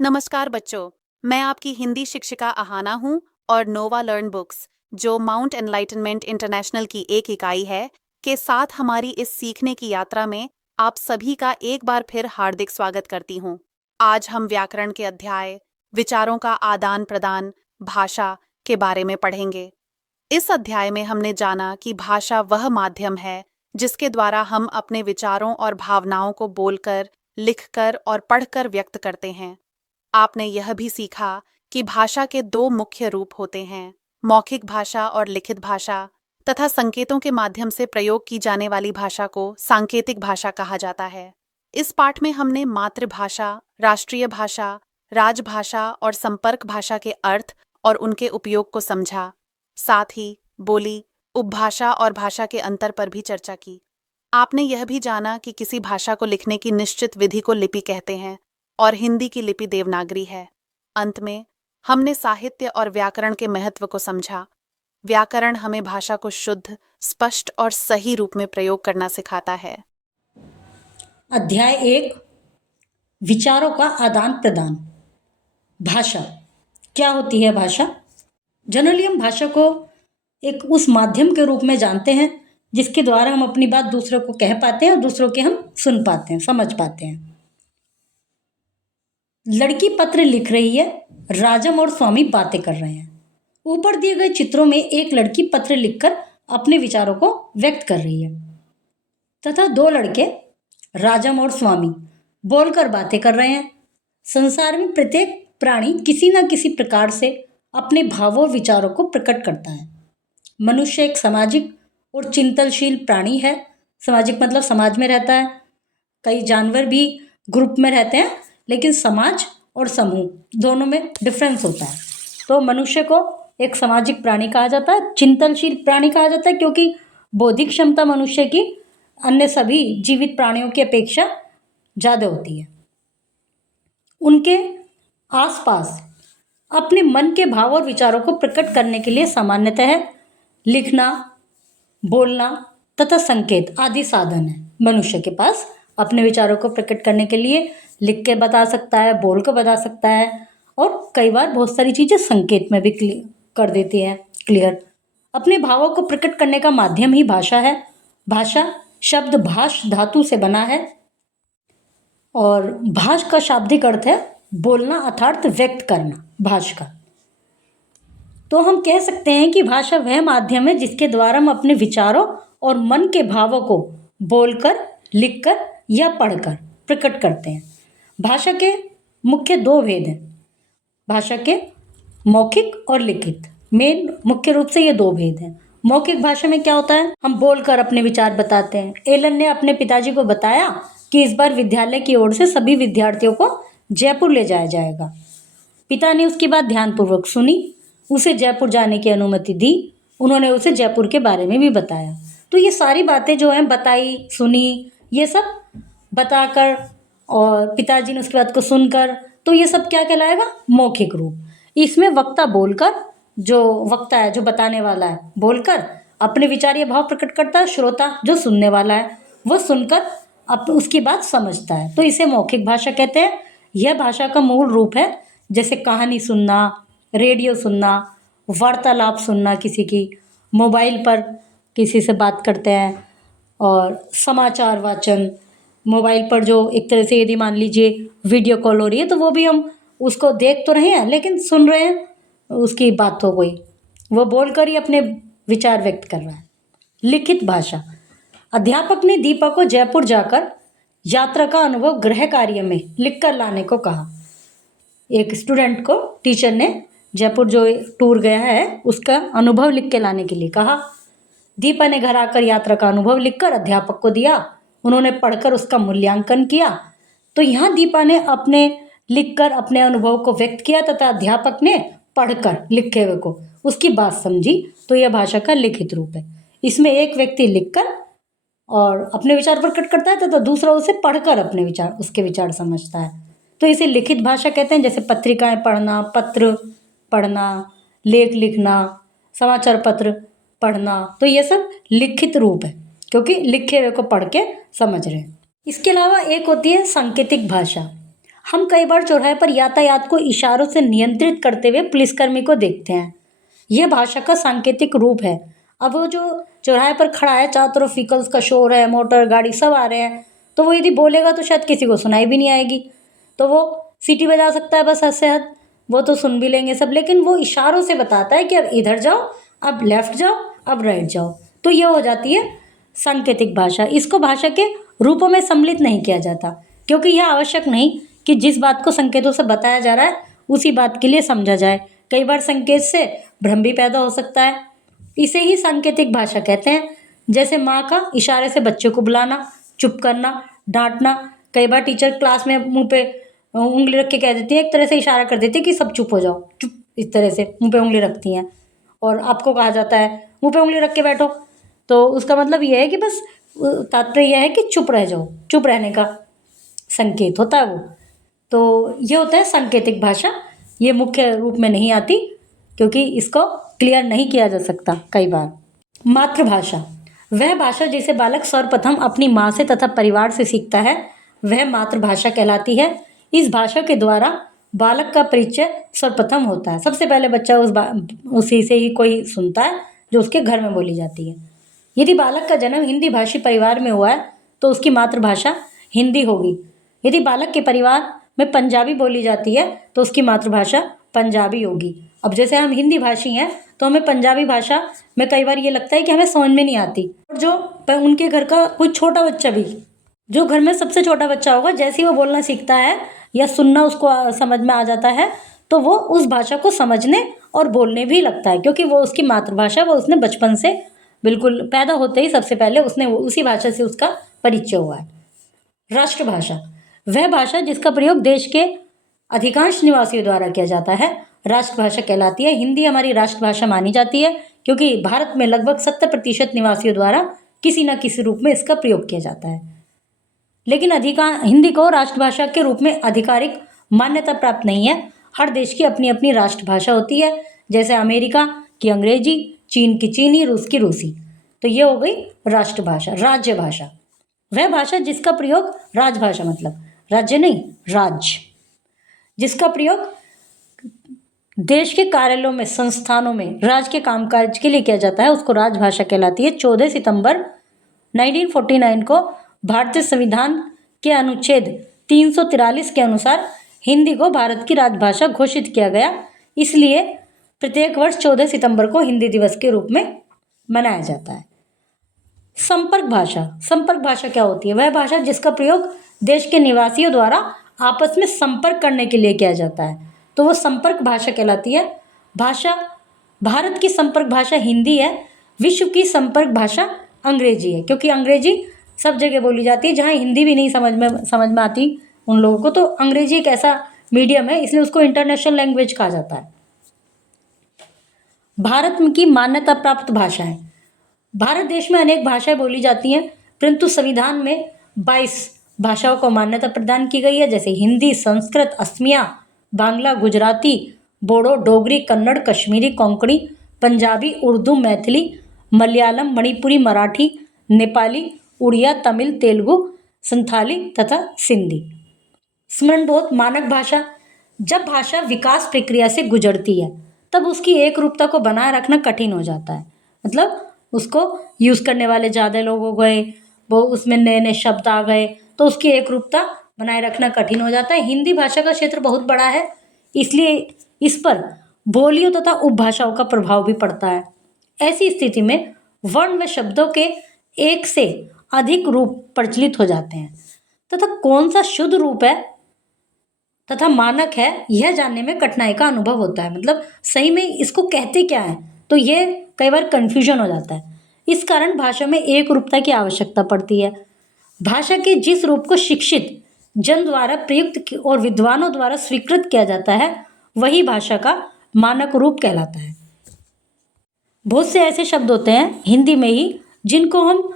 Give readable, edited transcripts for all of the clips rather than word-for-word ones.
नमस्कार बच्चों, मैं आपकी हिंदी शिक्षिका अहाना हूँ और नोवा लर्न बुक्स, जो माउंट एनलाइटनमेंट इंटरनेशनल की एक इकाई है, के साथ हमारी इस सीखने की यात्रा में आप सभी का एक बार फिर हार्दिक स्वागत करती हूँ। आज हम व्याकरण के अध्याय, विचारों का आदान प्रदान, भाषा के बारे में पढ़ेंगे। इस अध्याय में हमने जाना कि भाषा वह माध्यम है जिसके द्वारा हम अपने विचारों और भावनाओं को बोलकर, लिखकर और पढ़कर व्यक्त करते हैं। आपने यह भी सीखा कि भाषा के दो मुख्य रूप होते हैं, मौखिक भाषा और लिखित भाषा, तथा संकेतों के माध्यम से प्रयोग की जाने वाली भाषा को सांकेतिक भाषा कहा जाता है। इस पाठ में हमने मातृभाषा, राष्ट्रीय भाषा, राजभाषा और संपर्क भाषा के अर्थ और उनके उपयोग को समझा। साथ ही बोली, उपभाषा और भाषा के अंतर पर भी चर्चा की। आपने यह भी जाना कि किसी भाषा को लिखने की निश्चित विधि को लिपि कहते हैं और हिंदी की लिपि देवनागरी है। अंत में हमने साहित्य और व्याकरण के महत्व को समझा। व्याकरण हमें भाषा को शुद्ध, स्पष्ट और सही रूप में प्रयोग करना सिखाता है। अध्याय 1 विचारों का आदान प्रदान। भाषा क्या होती है? भाषा जनरली हम भाषा को एक उस माध्यम के रूप में जानते हैं जिसके द्वारा हम अपनी बात दूसरों को कह पाते हैं और दूसरों के हम सुन पाते हैं, समझ पाते हैं। लड़की पत्र लिख रही है, राजम और स्वामी बातें कर रहे हैं। ऊपर दिए गए चित्रों में एक लड़की पत्र लिखकर अपने विचारों को व्यक्त कर रही है तथा दो लड़के राजम और स्वामी बोलकर बातें कर रहे हैं। संसार में प्रत्येक प्राणी किसी न किसी प्रकार से अपने भावों और विचारों को प्रकट करता है। मनुष्य एक सामाजिक और चिंतनशील प्राणी है। सामाजिक मतलब समाज में रहता है। कई जानवर भी ग्रुप में रहते हैं, लेकिन समाज और समूह दोनों में डिफरेंस होता है। तो मनुष्य को एक सामाजिक प्राणी कहा जाता है, चिंतनशील प्राणी कहा जाता है, क्योंकि बौद्धिक क्षमता मनुष्य की अन्य सभी जीवित प्राणियों की अपेक्षा ज़्यादा होती है। उनके आसपास अपने मन के भाव और विचारों को प्रकट करने के लिए सामान्यतः लिखना, बोलना तथा संकेत आदि साधन है। मनुष्य के पास अपने विचारों को प्रकट करने के लिए लिख के बता सकता है, बोल के बता सकता है, और कई बार बहुत सारी चीज़ें संकेत में भी कर देती है क्लियर। अपने भावों को प्रकट करने का माध्यम ही भाषा है। भाषा शब्द भाष धातु से बना है और भाष का शाब्दिक अर्थ है बोलना अर्थात व्यक्त करना। भाष का तो हम कह सकते हैं कि भाषा वह माध्यम है जिसके द्वारा हम अपने विचारों और मन के भावों को बोलकर, लिखकर या पढ़कर प्रकट करते हैं। भाषा के मुख्य दो भेद हैं, भाषा के मौखिक और लिखित। मेन मुख्य रूप से ये दो भेद हैं। मौखिक भाषा में क्या होता है? हम बोलकर अपने विचार बताते हैं। एलन ने अपने पिताजी को बताया कि इस बार विद्यालय की ओर से सभी विद्यार्थियों को जयपुर ले जाया जाएगा। पिता ने उसकी बात ध्यानपूर्वक सुनी, उसे जयपुर जाने की अनुमति दी। उन्होंने उसे जयपुर के बारे में भी बताया। तो ये सारी बातें जो हैं बताई, सुनी, ये सब बताकर और पिताजी ने उसकी बात को सुनकर, तो ये सब क्या कहलाएगा? मौखिक रूप। इसमें वक्ता बोलकर, जो वक्ता है, जो बताने वाला है, बोलकर अपने विचार या भाव प्रकट करता है। श्रोता जो सुनने वाला है वो सुनकर उसकी बात समझता है। तो इसे मौखिक भाषा कहते हैं। यह भाषा का मूल रूप है। जैसे कहानी सुनना, रेडियो सुनना, वार्तालाप सुनना, किसी की मोबाइल पर किसी से बात करते हैं, और समाचार वाचन मोबाइल पर जो एक तरह से, यदि मान लीजिए वीडियो कॉल हो रही है तो वो भी हम उसको देख तो रहे हैं लेकिन सुन रहे हैं, उसकी बात हो गई, वो बोलकर ही अपने विचार व्यक्त कर रहा है। लिखित भाषा। अध्यापक ने दीपा को जयपुर जाकर यात्रा का अनुभव गृह कार्य में लिखकर लाने को कहा। एक स्टूडेंट को टीचर ने जयपुर जो टूर गया है उसका अनुभव लिख के लाने के लिए कहा। दीपा ने घर आकर यात्रा का अनुभव लिखकर अध्यापक को दिया। उन्होंने पढ़कर उसका मूल्यांकन किया। तो यहाँ दीपा ने अपने लिखकर अपने अनुभव को व्यक्त किया तथा अध्यापक ने पढ़कर लिखे हुए को उसकी बात समझी। तो यह भाषा का लिखित रूप है। इसमें एक व्यक्ति लिखकर और अपने विचार प्रकट करता है तथा दूसरा उसे पढ़कर अपने विचार, उसके विचार समझता है। तो इसे लिखित भाषा कहते हैं। जैसे पत्रिकाएं पढ़ना, पत्र पढ़ना, लेख लिखना, समाचार पत्र पढ़ना, तो ये सब लिखित रूप है क्योंकि लिखे हुए को पढ़ के समझ रहे हैं। इसके अलावा एक होती है सांकेतिक भाषा। हम कई बार चौराहे पर यातायात को इशारों से नियंत्रित करते हुए पुलिसकर्मी को देखते हैं। यह भाषा का सांकेतिक रूप है। अब वो जो चौराहे पर खड़ा है, चारों तरफ व्हीकल्स का शोर है, मोटर गाड़ी सब आ रहे हैं, तो वो यदि बोलेगा तो शायद किसी को सुनाई भी नहीं आएगी। तो वो सीटी बजा सकता है बस हद से हद, वो तो सुन भी लेंगे सब, लेकिन वो इशारों से बताता है कि अब इधर जाओ, अब लेफ्ट जाओ, अब राइट जाओ। तो ये हो जाती है सांकेतिक भाषा। इसको भाषा के रूपों में सम्मिलित नहीं किया जाता, क्योंकि यह आवश्यक नहीं कि जिस बात को संकेतों से बताया जा रहा है उसी बात के लिए समझा जाए। कई बार संकेत से भ्रम भी पैदा हो सकता है। इसे ही सांकेतिक भाषा कहते हैं। जैसे माँ का इशारे से बच्चे को बुलाना, चुप करना, डांटना। कई बार टीचर क्लास में मुंह पे उंगली रख के कह देती है, एक तरह से इशारा कर देती है कि सब चुप हो जाओ, चुप, इस तरह से मुंह पे उंगली रखती हैं। और आपको कहा जाता है मुंह पे उंगली रख के बैठो, तो उसका मतलब यह है कि बस तात्पर्य यह है कि चुप रह जाओ, चुप रहने का संकेत होता है वो। तो ये होता है सांकेतिक भाषा। ये मुख्य रूप में नहीं आती क्योंकि इसको क्लियर नहीं किया जा सकता कई बार। मातृभाषा, वह भाषा जिसे बालक सर्वप्रथम अपनी माँ से तथा परिवार से सीखता है, वह मातृभाषा कहलाती है। इस भाषा के द्वारा बालक का परिचय सर्वप्रथम होता है। सबसे पहले बच्चा उसी से ही कोई सुनता है जो उसके घर में बोली जाती है। यदि बालक का जन्म हिंदी भाषी परिवार में हुआ है तो उसकी मातृभाषा हिंदी होगी। यदि बालक के परिवार में पंजाबी बोली जाती है तो उसकी मातृभाषा पंजाबी होगी। अब जैसे हम हिंदी भाषी हैं तो हमें पंजाबी भाषा में कई बार ये लगता है कि हमें समझ में नहीं आती। और जो उनके घर का कोई छोटा बच्चा भी, जो घर में सबसे छोटा बच्चा होगा, जैसे ही वो बोलना सीखता है या सुनना उसको समझ में आ जाता है तो वो उस भाषा को समझने और बोलने भी लगता है, क्योंकि वो उसकी मातृभाषा, वो उसने बचपन से बिल्कुल पैदा होते ही सबसे पहले उसने उसी भाषा से उसका परिचय हुआ है। राष्ट्रभाषा, वह भाषा जिसका प्रयोग देश के अधिकांश निवासियों द्वारा किया जाता है, राष्ट्रभाषा कहलाती है। हिंदी हमारी राष्ट्रभाषा मानी जाती है क्योंकि भारत में लगभग 70% निवासियों द्वारा किसी न किसी रूप में इसका प्रयोग किया जाता है। लेकिन हिंदी को राष्ट्रभाषा के रूप में आधिकारिक मान्यता प्राप्त नहीं है। हर देश की अपनी अपनी राष्ट्रभाषा होती है, जैसे अमेरिका की अंग्रेजी, चीन की चीनी, रूस की रूसी। तो ये हो गई राष्ट्रभाषा। राज्य भाषा, वह भाषा जिसका प्रयोग, राजभाषा मतलब राज्य नहीं, राज्य, जिसका प्रयोग देश के कार्यालयों में, संस्थानों में, राज्य के कामकाज के लिए किया जाता है, उसको राजभाषा कहलाती है। 14 सितंबर 1949 को भारतीय संविधान के अनुच्छेद 343 के अनुसार हिंदी को भारत की राजभाषा घोषित किया गया। इसलिए प्रत्येक वर्ष 14 सितंबर को हिंदी दिवस के रूप में मनाया जाता है। संपर्क भाषा, संपर्क भाषा क्या होती है? वह भाषा जिसका प्रयोग देश के निवासियों द्वारा आपस में संपर्क करने के लिए किया जाता है, तो वो संपर्क भाषा कहलाती है। भाषा, भारत की संपर्क भाषा हिंदी है। विश्व की संपर्क भाषा अंग्रेजी है, क्योंकि अंग्रेजी सब जगह बोली जाती है। जहाँ हिंदी भी नहीं समझ में आती उन लोगों को, तो अंग्रेजी एक ऐसा मीडियम है, इसलिए उसको इंटरनेशनल लैंग्वेज कहा जाता है। भारत की मान्यता प्राप्त भाषाएं, भारत देश में अनेक भाषाएं बोली जाती हैं, परंतु संविधान में 22 भाषाओं को मान्यता प्रदान की गई है, जैसे हिंदी, संस्कृत, असमिया, बांग्ला, गुजराती, बोडो, डोगरी, कन्नड़, कश्मीरी, कोंकणी, पंजाबी, उर्दू, मैथिली, मलयालम, मणिपुरी, मराठी, नेपाली, उड़िया, तमिल, तेलुगु, संथाली तथा सिंधी। स्मरणबोध, मानक भाषा, जब भाषा विकास प्रक्रिया से गुजरती है तब उसकी एक रूपता को बनाए रखना कठिन हो जाता है। मतलब उसको यूज़ करने वाले ज़्यादा लोग हो गए, वो उसमें नए नए शब्द आ गए, तो उसकी एक रूपता बनाए रखना कठिन हो जाता है। हिंदी भाषा का क्षेत्र बहुत बड़ा है, इसलिए इस पर बोलियों तथा उपभाषाओं का प्रभाव भी पड़ता है। ऐसी स्थिति में वर्ण व शब्दों के एक से अधिक रूप प्रचलित हो जाते हैं तथा कौन सा शुद्ध रूप है तथा मानक है, यह जानने में कठिनाई का अनुभव होता है। मतलब सही में इसको कहते क्या है, तो ये कई बार कन्फ्यूजन हो जाता है। इस कारण भाषा में एक रूपता की आवश्यकता पड़ती है। भाषा के जिस रूप को शिक्षित जन द्वारा प्रयुक्त और विद्वानों द्वारा स्वीकृत किया जाता है, वही भाषा का मानक रूप कहलाता है। बहुत से ऐसे शब्द होते हैं हिंदी में ही जिनको हम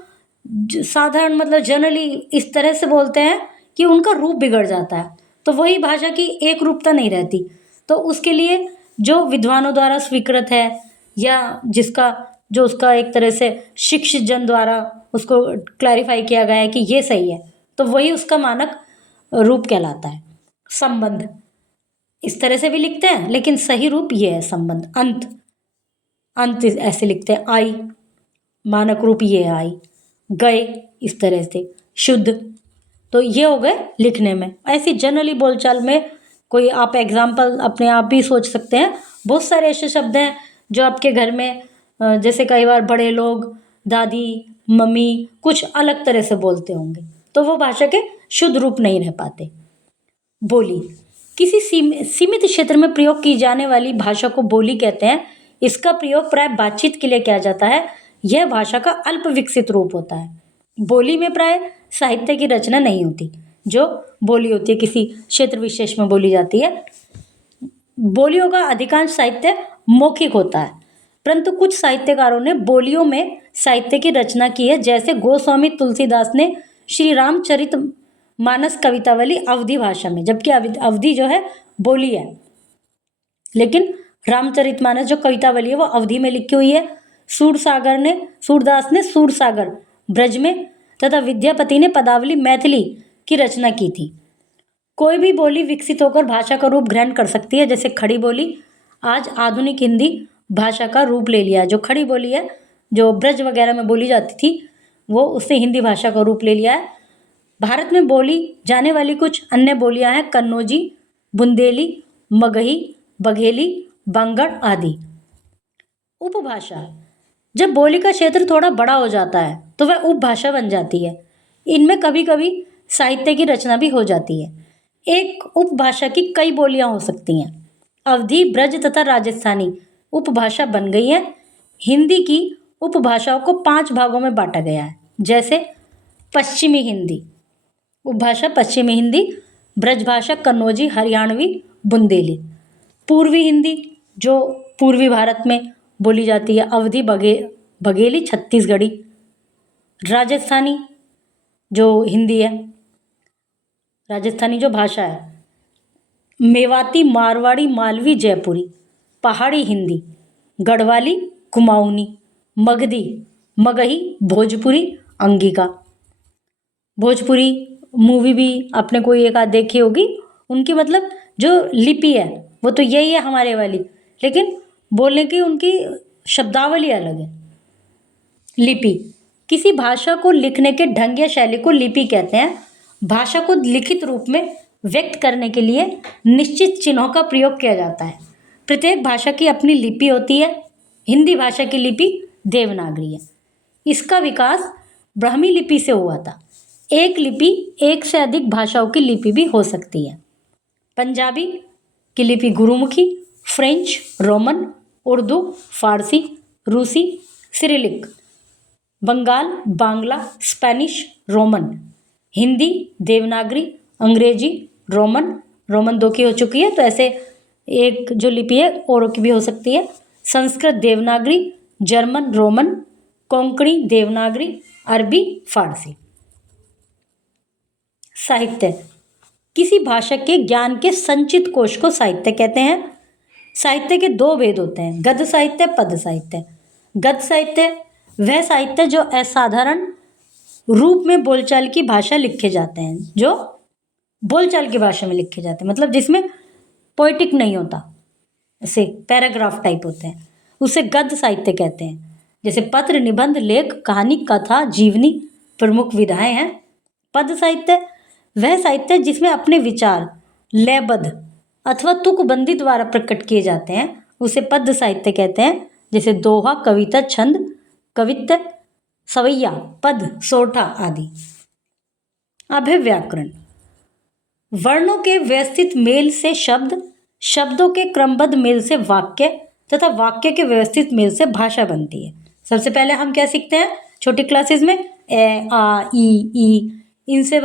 साधारण मतलब जनरली इस तरह से बोलते हैं कि उनका रूप बिगड़ जाता है, तो वही भाषा की एक रूपता नहीं रहती। तो उसके लिए जो विद्वानों द्वारा स्वीकृत है या जो उसका एक तरह से शिक्षित जन द्वारा उसको क्लैरिफाई किया गया है कि ये सही है, तो वही उसका मानक रूप कहलाता है। संबंध, इस तरह से भी लिखते हैं, लेकिन सही रूप ये है संबंध। अंत, अंत ऐसे लिखते हैं। आई, मानक रूप ये है आई। गए, इस तरह से। शुद्ध, तो ये हो गए लिखने में। ऐसी जनरली बोलचाल में कोई आप एग्जाम्पल अपने आप भी सोच सकते हैं। बहुत सारे ऐसे शब्द हैं जो आपके घर में जैसे कई बार बड़े लोग, दादी, मम्मी कुछ अलग तरह से बोलते होंगे, तो वो भाषा के शुद्ध रूप नहीं रह पाते। बोली, किसी सीमित क्षेत्र में प्रयोग की जाने वाली भाषा को बोली कहते हैं। इसका प्रयोग प्राय बातचीत के लिए किया जाता है। यह भाषा का अल्प विकसित रूप होता है। बोली में प्राय साहित्य की रचना नहीं होती। जो बोली होती है किसी क्षेत्र विशेष में बोली जाती है। बोलियों का अधिकांश साहित्य मौखिक होता है, परंतु कुछ साहित्यकारों ने बोलियों में साहित्य की रचना की है, जैसे गोस्वामी तुलसीदास ने श्री रामचरित मानस कवितावली अवधी भाषा में, जबकि अवधी जो है बोली है, लेकिन रामचरितमानस जो कवितावली है वो अवधी में लिखी हुई है। सूरदास ने सूरसागर ब्रज में तथा विद्यापति ने पदावली मैथिली की रचना की थी। कोई भी बोली विकसित होकर भाषा का रूप ग्रहण कर सकती है, जैसे खड़ी बोली आज आधुनिक हिंदी भाषा का रूप ले लिया है। जो खड़ी बोली है, जो ब्रज वगैरह में बोली जाती थी, वो उससे हिंदी भाषा का रूप ले लिया है। भारत में बोली जाने वाली कुछ अन्य बोलियां हैं कन्नौजी, बुंदेली, मगही, बघेली, बंगड़ आदि। उपभाषा, जब बोली का क्षेत्र थोड़ा बड़ा हो जाता है तो वह उपभाषा बन जाती है। इनमें कभी कभी साहित्य की रचना भी हो जाती है। एक उपभाषा की कई बोलियां हो सकती हैं। अवधी, ब्रज तथा राजस्थानी उपभाषा बन गई है। हिंदी की उपभाषाओं को 5 भागों में बांटा गया है, जैसे पश्चिमी हिंदी उपभाषा, पश्चिमी हिंदी, ब्रजभाषा, कन्नौजी, हरियाणवी, बुंदेली। पूर्वी हिंदी जो पूर्वी भारत में बोली जाती है, अवधी, बघेली, छत्तीसगढ़ी। राजस्थानी जो हिंदी है, राजस्थानी जो भाषा है, मेवाती, मारवाड़ी, मालवी, जयपुरी। पहाड़ी हिंदी, गढ़वाली, कुमाऊनी, मगधी, मगही, भोजपुरी, अंगिका। भोजपुरी मूवी भी आपने कोई एक आध देखी होगी। उनकी मतलब जो लिपि है वो तो यही है हमारे वाली, लेकिन बोलने की उनकी शब्दावली अलग है। लिपि, किसी भाषा को लिखने के ढंग या शैली को लिपि कहते हैं। भाषा को लिखित रूप में व्यक्त करने के लिए निश्चित चिन्हों का प्रयोग किया जाता है। प्रत्येक भाषा की अपनी लिपि होती है। हिंदी भाषा की लिपि देवनागरी है। इसका विकास ब्राह्मी लिपि से हुआ था। एक लिपि एक से अधिक भाषाओं की लिपि भी हो सकती है। पंजाबी की लिपि Gurmukhi, French, Roman, Urdu, Farsi, रूसी, Cyrillic. Bengal, Bangla, Spanish, Roman. Hindi Devanagari, Angrezi, Roman 2 की हो चुकी है, तो ऐसे एक जो लिपि है औरों की भी हो सकती है। संस्कृत देवनागरी, जर्मन रोमन, कोंकणी देवनागरी, अरबी, फारसी। साहित्य, किसी भाषा के ज्ञान के संचित कोश को साहित्य कहते हैं। साहित्य के 2 भेद होते हैं, गद्य साहित्य, पद्य साहित्य। गद्य साहित्य वह साहित्य जो असाधारण रूप में बोलचाल की भाषा लिखे जाते हैं, जो बोलचाल की भाषा में लिखे जाते हैं, मतलब जिसमें पोइटिक नहीं होता, ऐसे पैराग्राफ टाइप होते हैं, उसे गद्य साहित्य कहते हैं। जैसे पत्र, निबंध, लेख, कहानी, कथा, जीवनी प्रमुख विधाएं हैं। पद्य साहित्य वह साहित्य जिसमें अपने विचार लयबद्ध अथवा तुकबंदी द्वारा प्रकट किए जाते हैं, उसे पद्य साहित्य कहते हैं। जैसे दोहा, कविता, छंद, कवित्त, सवैया, पद, सोठा आदि। अब है व्याकरण। वर्णों के व्यवस्थित मेल से शब्द, शब्दों के क्रमबद्ध मेल से वाक्य तथा वाक्य के व्यवस्थित मेल से भाषा बनती है। सबसे पहले हम क्या सीखते हैं छोटी क्लासेस में? ए, आ, ई, इनसे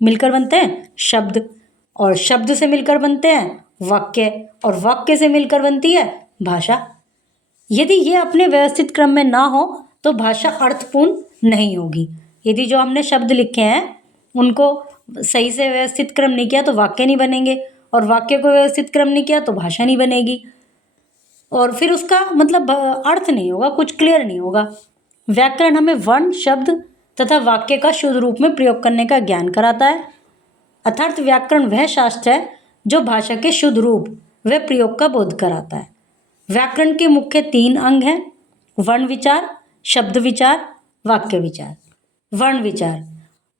मिलकर बनते हैं शब्द, और शब्द से मिलकर बनते हैं वाक्य, और वाक्य से मिलकर बनती है भाषा। यदि ये अपने व्यवस्थित क्रम में ना हो तो भाषा अर्थपूर्ण नहीं होगी। यदि जो हमने शब्द लिखे हैं उनको सही से व्यवस्थित क्रम नहीं किया तो वाक्य नहीं बनेंगे, और वाक्य को व्यवस्थित क्रम नहीं किया तो भाषा नहीं बनेगी, और फिर उसका मतलब अर्थ नहीं होगा, कुछ क्लियर नहीं होगा। व्याकरण हमें वर्ण, शब्द तथा वाक्य का शुद्ध रूप में प्रयोग करने का ज्ञान कराता है। अर्थात व्याकरण वह शास्त्र है जो भाषा के शुद्ध रूप व प्रयोग का बोध कराता है। व्याकरण के मुख्य 3 अंग हैं: वर्ण विचार, शब्द विचार, वाक्य विचार। वर्ण विचार,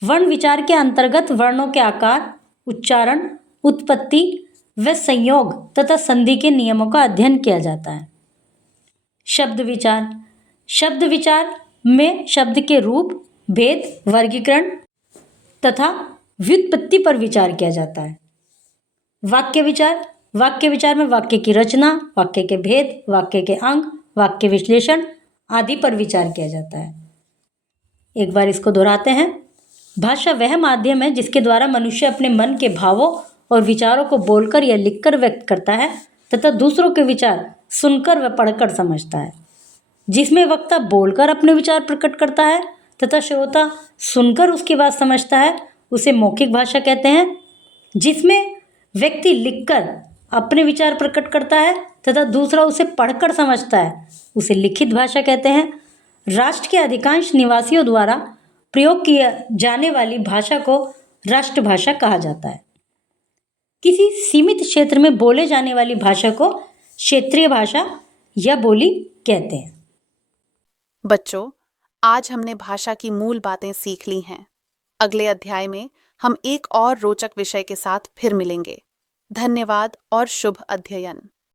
वर्ण विचार के अंतर्गत वर्णों के आकार, उच्चारण, उत्पत्ति व संयोग तथा संधि के नियमों का अध्ययन किया जाता है। शब्द विचार, शब्द विचार में शब्द के रूप, भेद, वर्गीकरण तथा व्युत्पत्ति पर विचार किया जाता है। वाक्य विचार, वाक्य विचार में वाक्य की रचना, वाक्य के भेद, वाक्य के अंग, वाक्य विश्लेषण आदि पर विचार किया जाता है। एक बार इसको दोहराते हैं। भाषा वह माध्यम है जिसके द्वारा मनुष्य अपने मन के भावों और विचारों को बोलकर या लिखकर व्यक्त करता है तथा दूसरों के विचार सुनकर व पढ़कर समझता है। जिसमें वक्ता बोलकर अपने विचार प्रकट करता है तथा श्रोता सुनकर उसकी बात समझता है, उसे मौखिक भाषा कहते हैं। जिसमें व्यक्ति लिखकर अपने विचार प्रकट करता है तथा दूसरा उसे पढ़कर समझता है, उसे लिखित भाषा कहते हैं। राष्ट्र के अधिकांश निवासियों द्वारा प्रयोग किया जाने वाली भाषा को राष्ट्रभाषा कहा जाता है। किसी सीमित क्षेत्र में बोले जाने वाली भाषा को क्षेत्रीय भाषा या बोली कहते हैं। बच्चों, आज हमने भाषा की मूल बातें सीख ली हैं। अगले अध्याय में हम एक और रोचक विषय के साथ फिर मिलेंगे। धन्यवाद और शुभ अध्ययन।